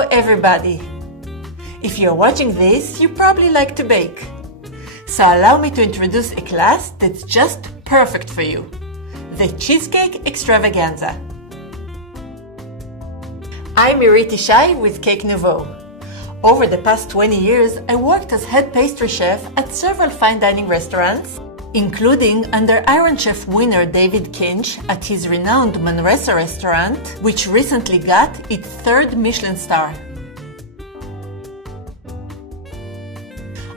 Hello everybody! If you're watching this, you probably like to bake. So allow me to introduce a class that's just perfect for you. The Cheesecake Extravaganza. I'm Iriti Shai with Cake Nouveau. Over the past 20 years, I worked as head pastry chef at several fine dining restaurants, including under Iron Chef winner David Kinch at his renowned Manresa restaurant, which recently got its third Michelin star.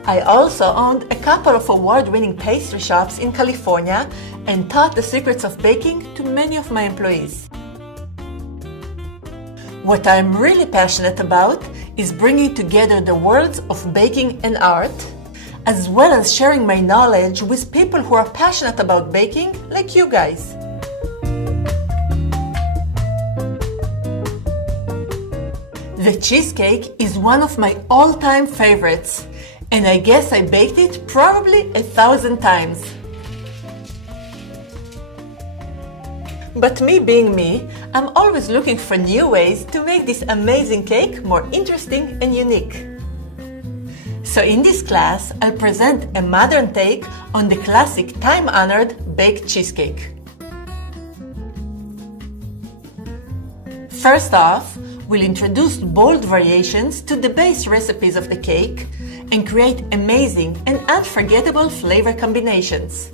I also owned a couple of award-winning pastry shops in California and taught the secrets of baking to many of my employees. What I'm really passionate about is bringing together the worlds of baking and art, as well as sharing my knowledge with people who are passionate about baking, like you guys. The cheesecake is one of my all-time favorites, and I guess I baked it probably 1,000 times. But me being me, I'm always looking for new ways to make this amazing cake more interesting and unique. So in this class, I'll present a modern take on the classic time-honored baked cheesecake. First off, we'll introduce bold variations to the base recipes of the cake and create amazing and unforgettable flavor combinations.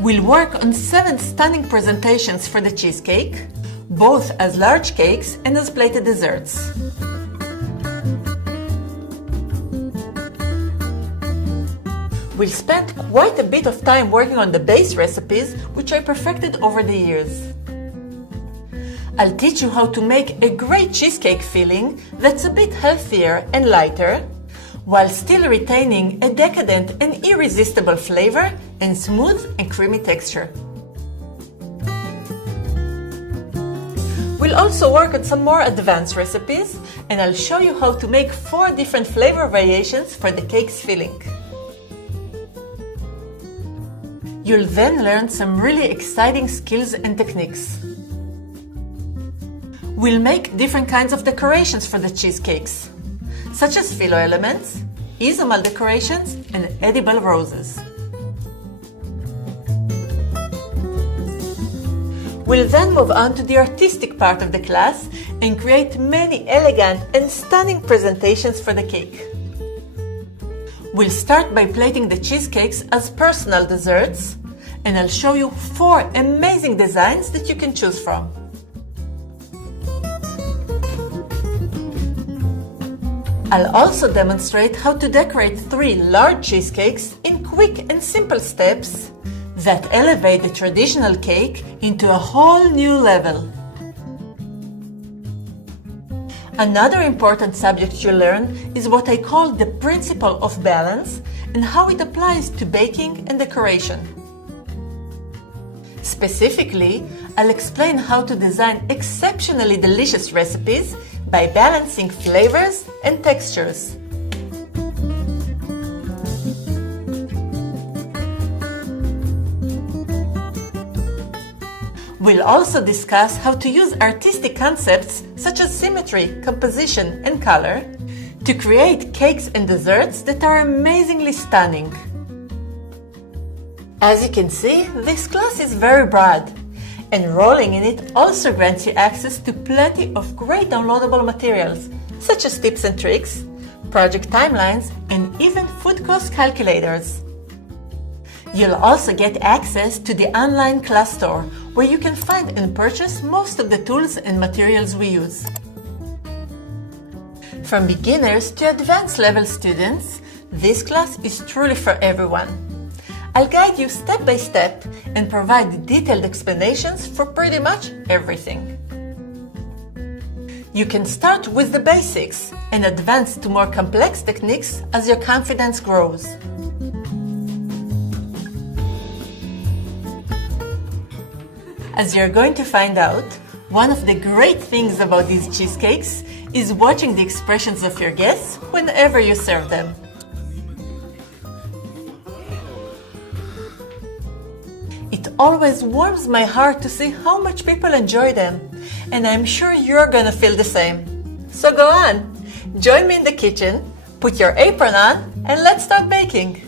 We'll work on 7 stunning presentations for the cheesecake, both as large cakes and as plated desserts. We'll spend quite a bit of time working on the base recipes, which I perfected over the years. I'll teach you how to make a great cheesecake filling that's a bit healthier and lighter, while still retaining a decadent and irresistible flavor and smooth and creamy texture. We'll also work on some more advanced recipes, and I'll show you how to make 4 different flavor variations for the cake's filling. You'll then learn some really exciting skills and techniques. We'll make different kinds of decorations for the cheesecakes, such as phyllo elements, isomal decorations, and edible roses. We'll then move on to the artistic part of the class and create many elegant and stunning presentations for the cake. We'll start by plating the cheesecakes as personal desserts, and I'll show you 4 amazing designs that you can choose from. I'll also demonstrate how to decorate 3 large cheesecakes in quick and simple steps that elevate the traditional cake into a whole new level. Another important subject you'll learn is what I call the principle of balance and how it applies to baking and decoration. Specifically, I'll explain how to design exceptionally delicious recipes by balancing flavors and textures. We'll also discuss how to use artistic concepts such as symmetry, composition, and color to create cakes and desserts that are amazingly stunning. As you can see, this class is very broad. Enrolling in it also grants you access to plenty of great downloadable materials, such as tips and tricks, project timelines, and even food cost calculators. You'll also get access to the online class store, where you can find and purchase most of the tools and materials we use. From beginners to advanced level students, this class is truly for everyone. I'll guide you step by step and provide detailed explanations for pretty much everything. You can start with the basics and advance to more complex techniques as your confidence grows. As you're going to find out, one of the great things about these cheesecakes is watching the expressions of your guests whenever you serve them. It always warms my heart to see how much people enjoy them, and I'm sure you're gonna feel the same. So go on, join me in the kitchen, put your apron on, and let's start baking.